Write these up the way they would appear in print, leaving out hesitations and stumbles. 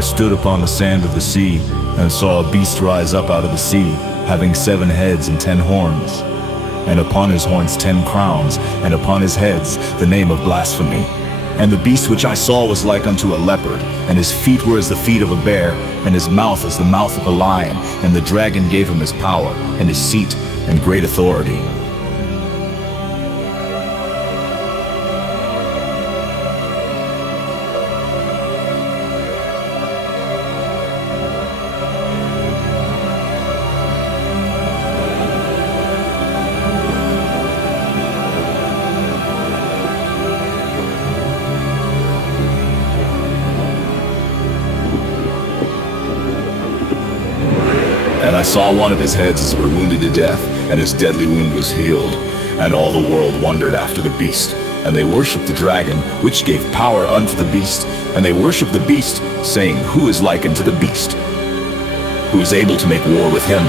I stood upon the sand of the sea, and saw a beast rise up out of the sea, having 7 heads and 10 horns, and upon his horns 10 crowns, and upon his heads the name of blasphemy. And the beast which I saw was like unto a leopard, and his feet were as the feet of a bear, and his mouth as the mouth of a lion. And the dragon gave him his power, and his seat, and great authority. And I saw one of his heads as it were wounded to death, and his deadly wound was healed. And all the world wondered after the beast. And they worshipped the dragon, which gave power unto the beast. And they worshipped the beast, saying, Who is like unto the beast? Who is able to make war with him?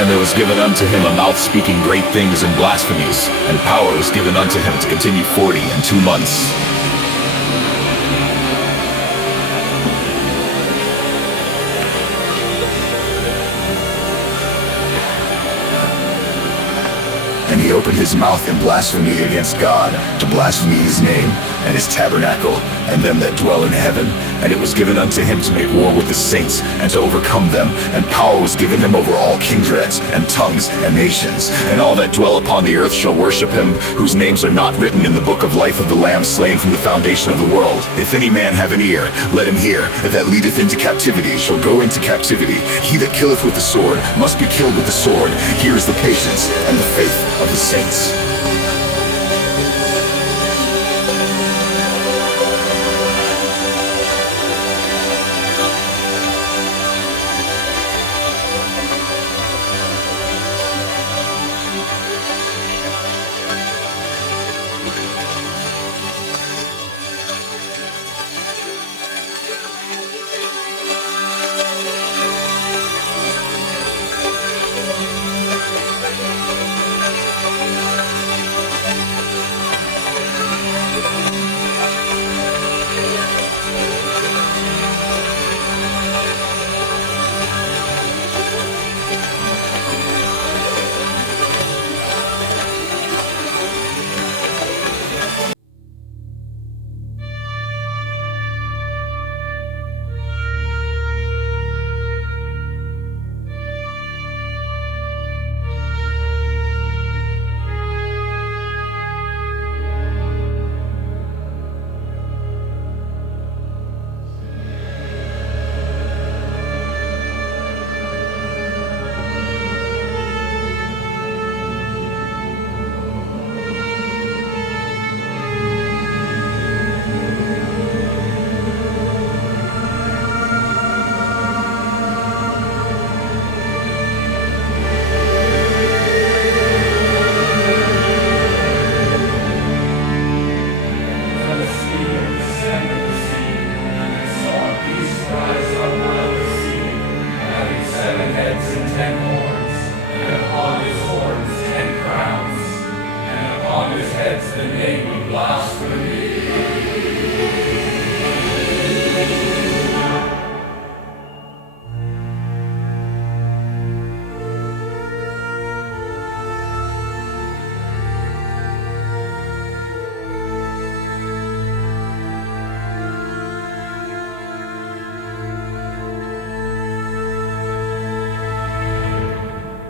And there was given unto him a mouth speaking great things and blasphemies, and power was given unto him to continue 42 months. And he opened his mouth in blasphemy against God, to blaspheme his name, and his tabernacle, and them that dwell in heaven. And it was given unto him to make war with the saints, and to overcome them. And power was given him over all kindreds, and tongues, and nations. And all that dwell upon the earth shall worship him, whose names are not written in the book of life of the Lamb slain from the foundation of the world. If any man have an ear, let him hear. That leadeth into captivity shall go into captivity. He that killeth with the sword must be killed with the sword. Here is the patience and the faith of the saints.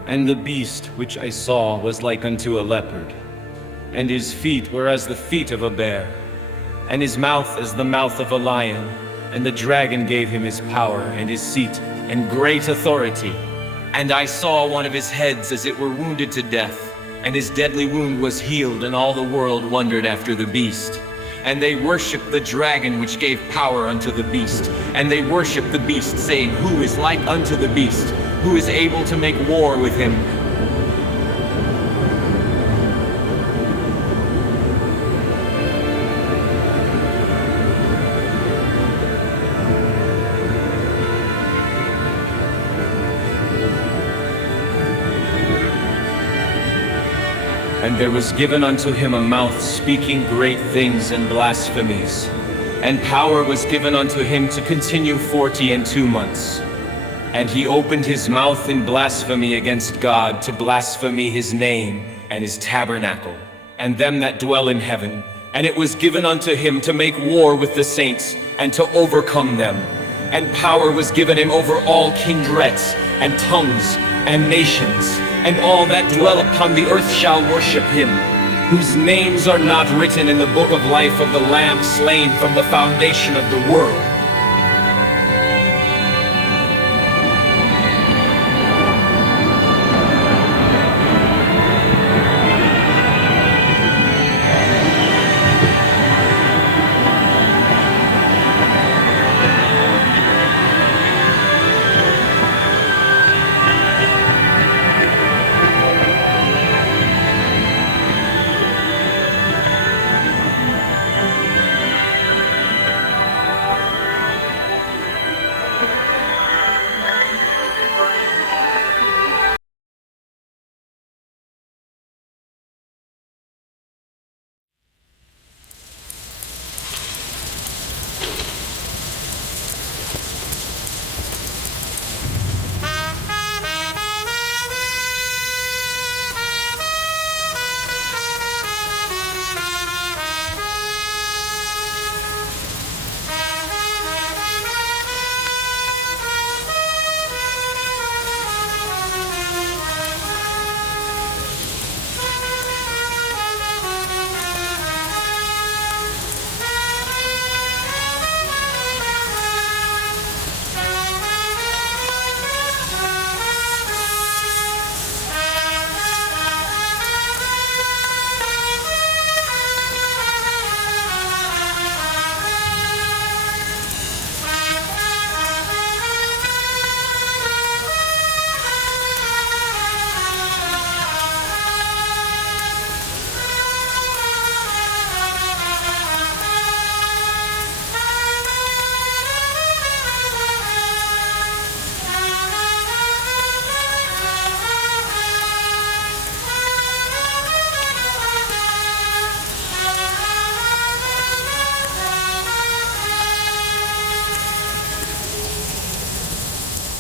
And the beast which I saw was like unto a leopard, and his feet were as the feet of a bear, and his mouth as the mouth of a lion. And the dragon gave him his power, and his seat, and great authority. And I saw one of his heads as it were wounded to death, and his deadly wound was healed, and all the world wondered after the beast. And they worshipped the dragon which gave power unto the beast. And they worshipped the beast, saying, Who is like unto the beast? Who is able to make war with him? And there was given unto him a mouth speaking great things and blasphemies. And power was given unto him to continue 42 months. And he opened his mouth in blasphemy against God, to blaspheme his name and his tabernacle, and them that dwell in heaven. And it was given unto him to make war with the saints, and to overcome them. And power was given him over all kindreds, and tongues, and nations, and all that dwell upon the earth shall worship him, whose names are not written in the book of life of the Lamb slain from the foundation of the world.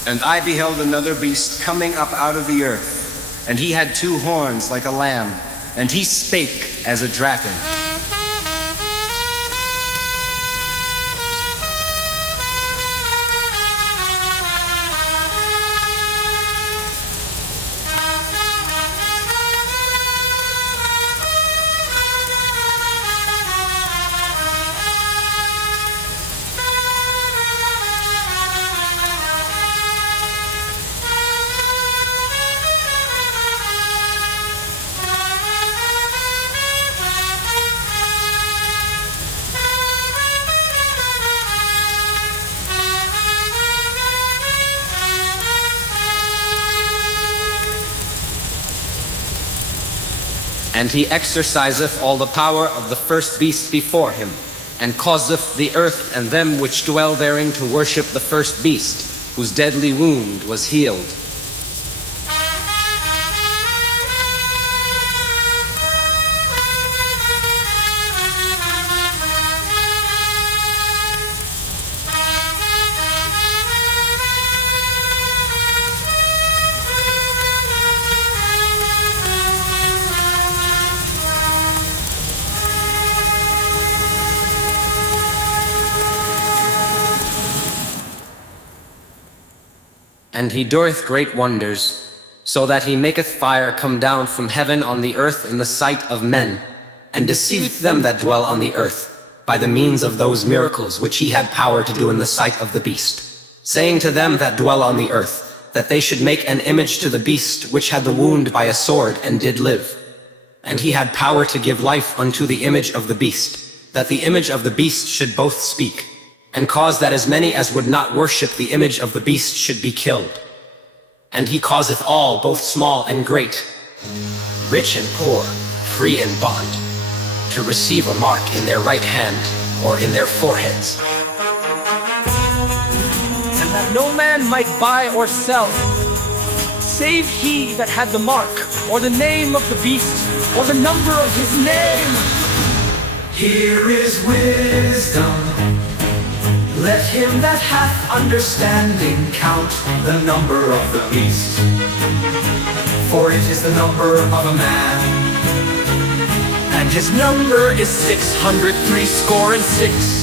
And I beheld another beast coming up out of the earth, and he had 2 horns like a lamb, and he spake as a dragon. And he exerciseth all the power of the first beast before him, and causeth the earth and them which dwell therein to worship the first beast, whose deadly wound was healed. And he doeth great wonders, so that he maketh fire come down from heaven on the earth in the sight of men, and deceiveth them that dwell on the earth, by the means of those miracles which he had power to do in the sight of the beast, saying to them that dwell on the earth, that they should make an image to the beast which had the wound by a sword and did live. And he had power to give life unto the image of the beast, that the image of the beast should both speak, and cause that as many as would not worship the image of the beast should be killed. And he causeth all, both small and great, rich and poor, free and bond, to receive a mark in their right hand or in their foreheads, and that no man might buy or sell, save he that had the mark, or the name of the beast, or the number of his name. Here is wisdom. Let him that hath understanding count the number of the beast, for it is the number of a man, And his number is 666.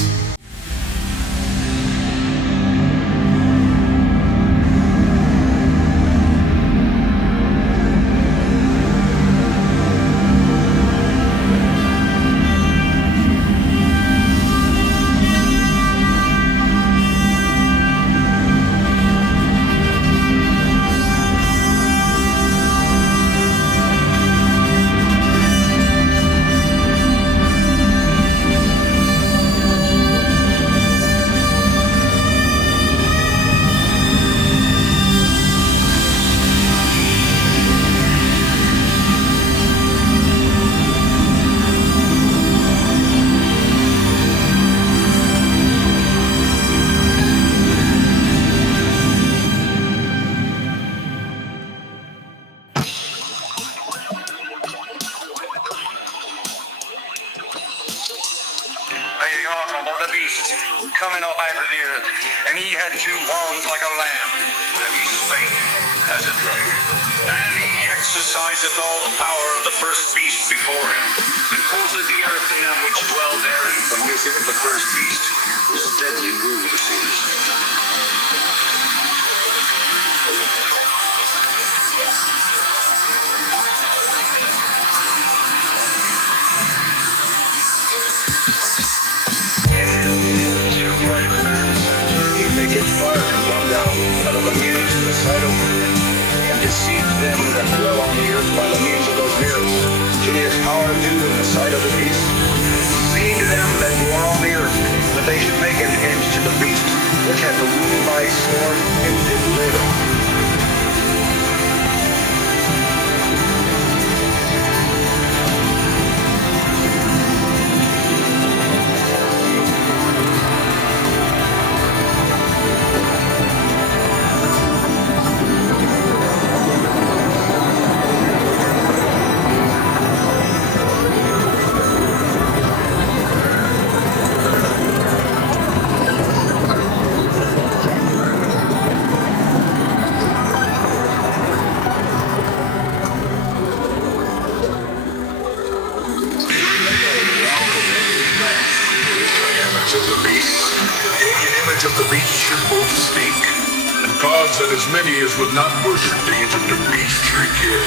The beast coming up out of the earth, and he had two horns like a lamb, and he spake as a dragon. And he exerciseth all the power of the first beast before him, and causeth the earth and them which dwell therein from within the first beast was deadly rule proceedeth. Fire to come down out of the means of the side of and deceive them that dwell on the earth by the means of those mirrors. To his power due in the sight of the beast, seeing to them that dwell on the earth, that they should make an end to the beast, which had the wound by sword and did live. Of the beast should both speak, and cause that as many as would not worship the image of the beast should kill.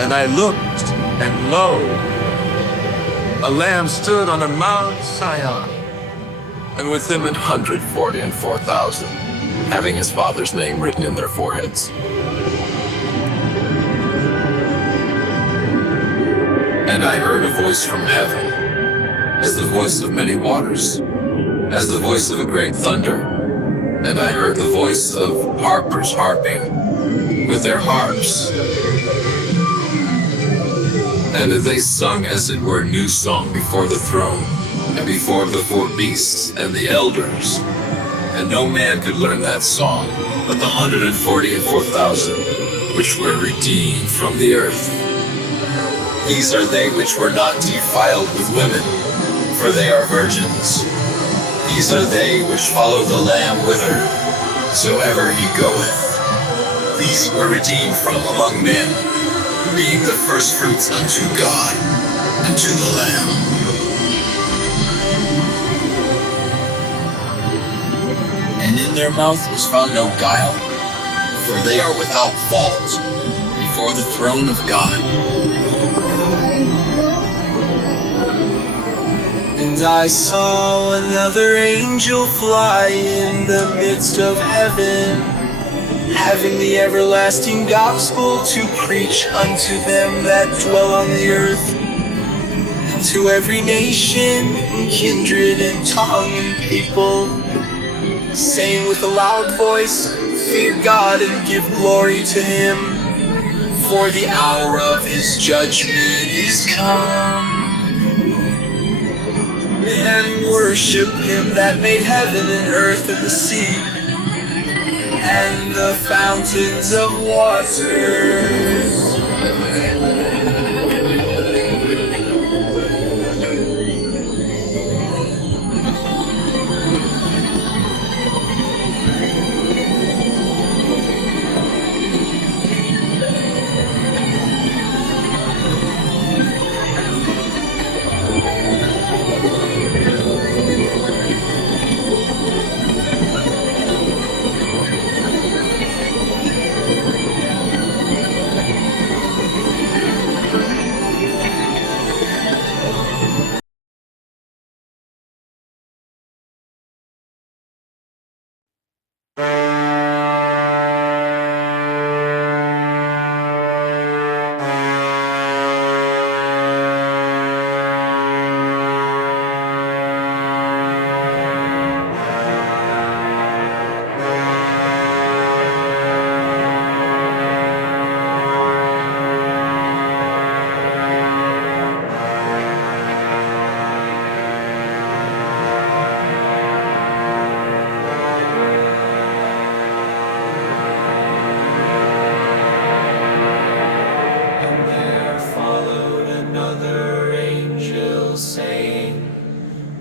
And I looked, and lo, a lamb stood on a Mount Sion, and with him 144,000, having his father's name written in their foreheads. And I heard a voice from heaven, as the voice of many waters, as the voice of a great thunder. And I heard the voice of harpers harping with their harps. And they sung as it were a new song before the throne, and before the four beasts and the elders. And no man could learn that song but the 144,000 which were redeemed from the earth. These are they which were not defiled with women, for they are virgins. These are they which follow the Lamb whithersoever he goeth. These were redeemed from among men, being the firstfruits unto God and to the Lamb. And in their mouth was found no guile, for they are without fault before the throne of God. And I saw another angel fly in the midst of heaven, having the everlasting gospel to preach unto them that dwell on the earth, and to every nation, and kindred, and tongue, and people, saying with a loud voice, Fear God and give glory to him, for the hour of his judgment is come. And worship him that made heaven and earth and the sea, and the fountains of waters.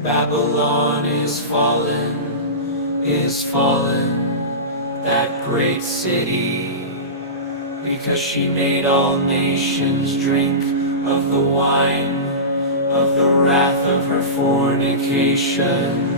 Babylon is fallen, that great city, because she made all nations drink of the wine of the wrath of her fornication.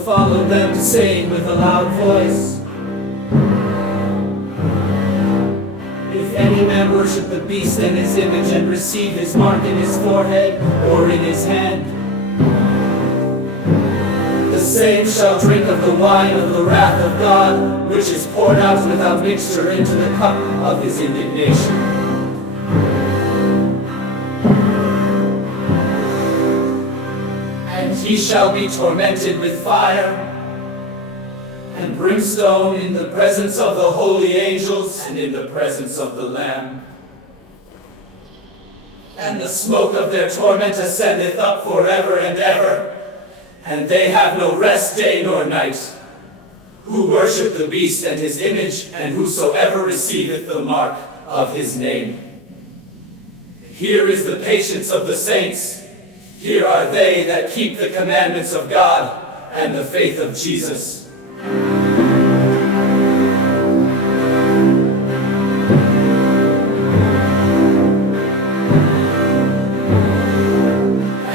follow them, saying with a loud voice, if any man worship the beast and his image and receive his mark in his forehead or in his hand, the same shall drink of the wine of the wrath of God, which is poured out without mixture into the cup of his indignation. And he shall be tormented with fire and brimstone in the presence of the holy angels and in the presence of the Lamb. And the smoke of their torment ascendeth up forever and ever, and they have no rest day nor night, who worship the beast and his image, and whosoever receiveth the mark of his name. Here is the patience of the saints. Here are they that keep the commandments of God and the faith of Jesus.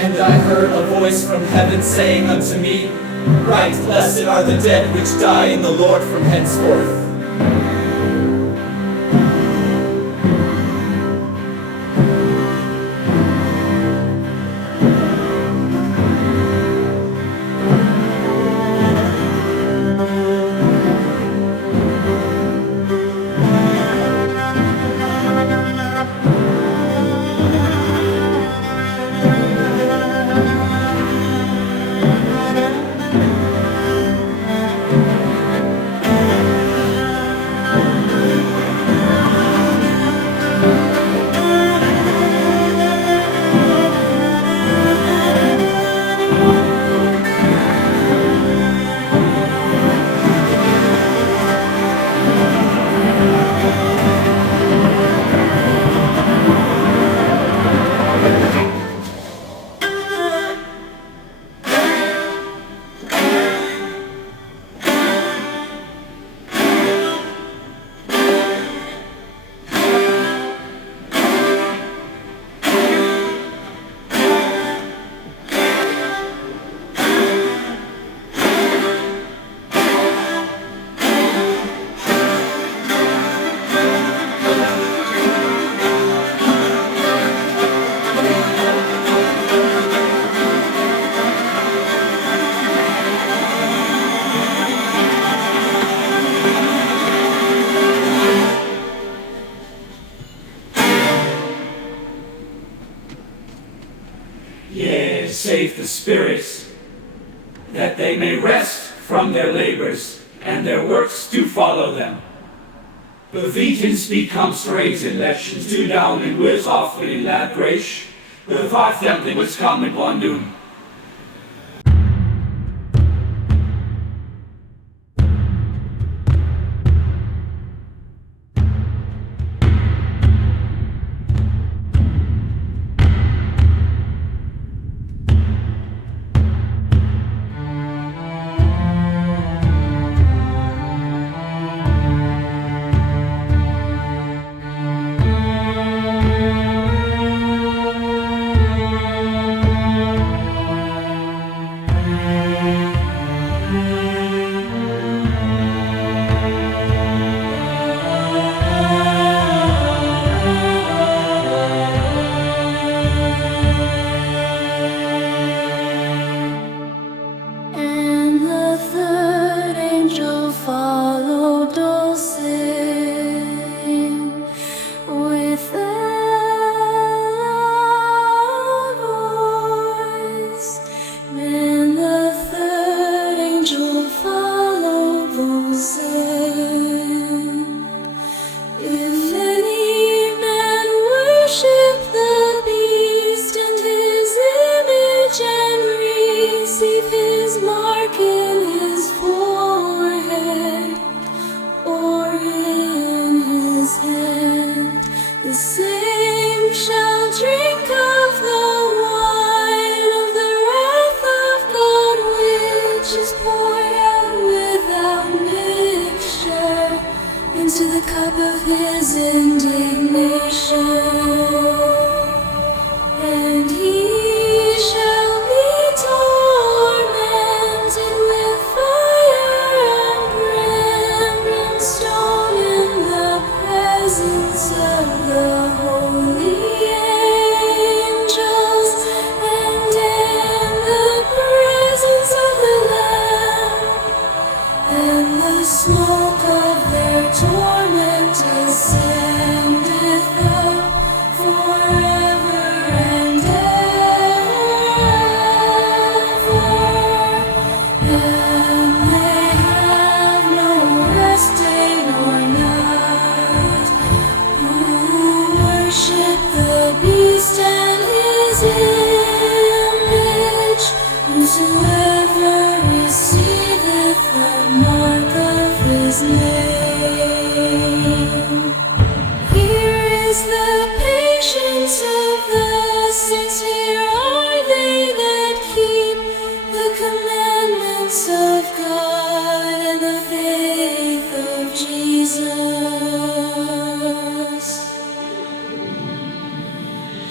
And I heard a voice from heaven saying unto me, Right, blessed are the dead which die in the Lord from henceforth. Yea, save the spirits, that they may rest from their labors, and their works do follow them. Bevitens become straight in lections do down in wis awfully lad grace, bevaart them they which come in one doom. Lamb. Here is the patience of the saints. Here are they that keep the commandments of God and the faith of Jesus.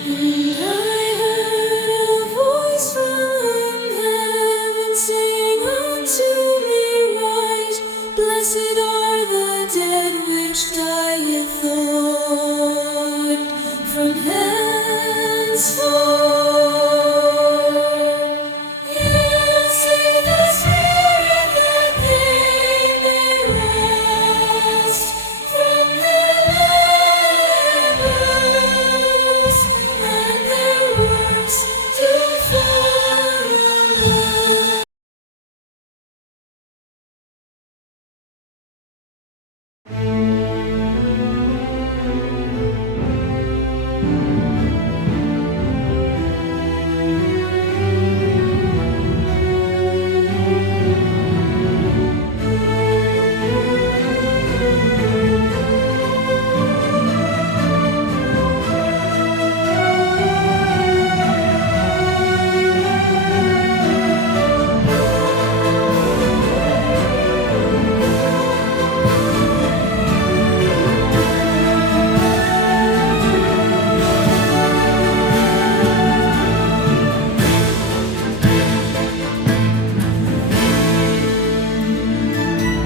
And I heard a voice from heaven saying unto me, Rise, blessed are the dead which dieth, Lord, from henceforth. Yes, in the Spirit that they may rest from their labors, and their works to follow.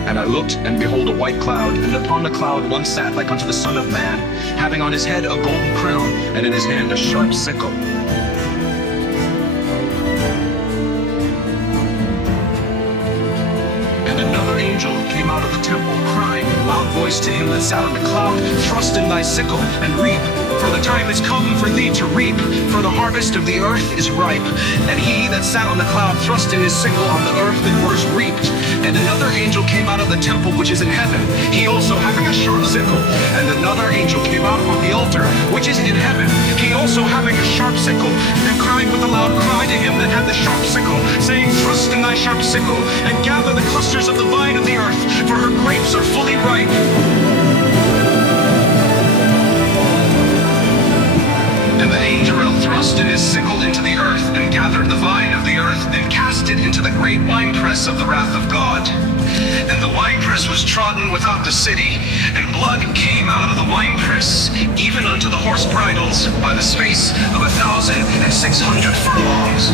And I looked, and behold a white cloud, and upon the cloud one sat like unto the Son of Man, having on his head a golden crown, and in his hand a sharp sickle. And another angel came out of the temple, crying in a loud voice to him that sat on the cloud, Trust in thy sickle, and reap, for the time is come for thee to reap, for the harvest of the earth is ripe. And he that sat on the cloud thrust in his sickle on the earth, and was reaped. And another angel came out of the temple which is in heaven, he also having a sharp sickle. And another angel came out from the altar which is in heaven, he also having a sharp sickle, and crying with a loud cry to him that had the sharp sickle, saying, Trust in thy sharp sickle, and gather the clusters of the vine of the earth, for her grapes are fully ripe. And the angel thrust in his sickle into the earth, and gathered the vine of the earth, and cast it into the great winepress of the wrath of God. And the winepress was trodden without the city, and blood came out of the winepress, even unto the horse bridles, by the space of 1,600 furlongs.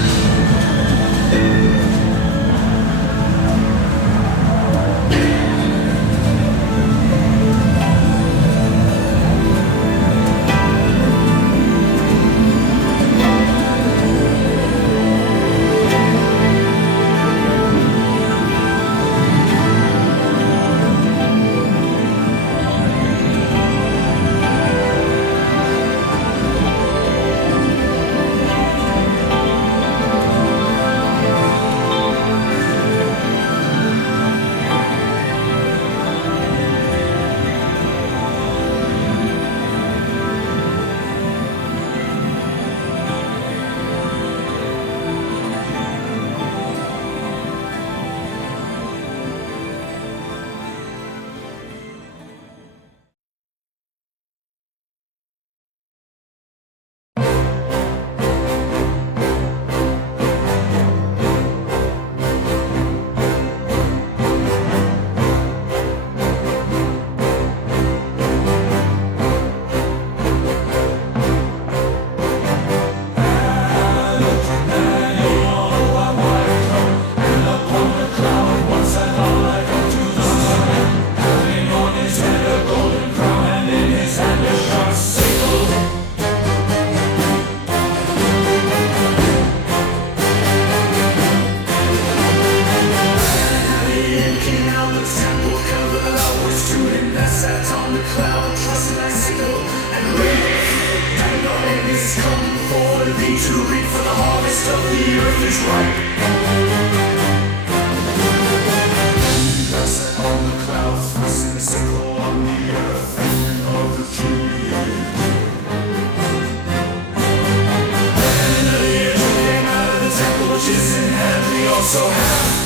So have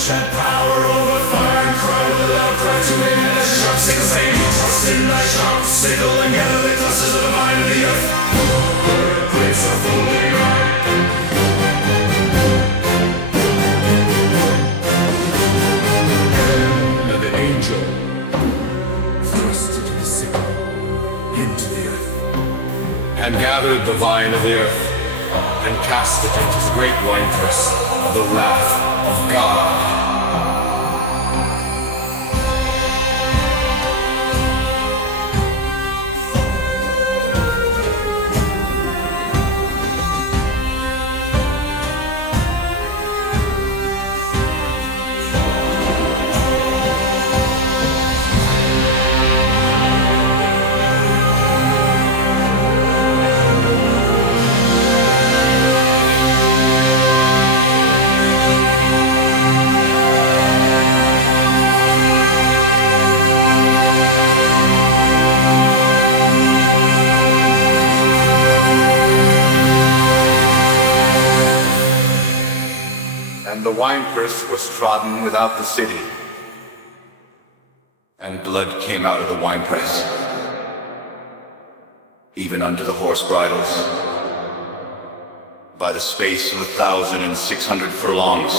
which had power over fire and cry with a loud cry to him and a sharp sickle saying, trust in thy sharp sickle and gather the clusters of the vine of the earth. For a place of holy right. And the angel thrusted the sickle into the earth, and gathered the vine of the earth, and cast it into the great winepress of the wrath of God. And the winepress was trodden without the city, and blood came out of the winepress, even unto the horse bridles, by the space of 1,600 furlongs.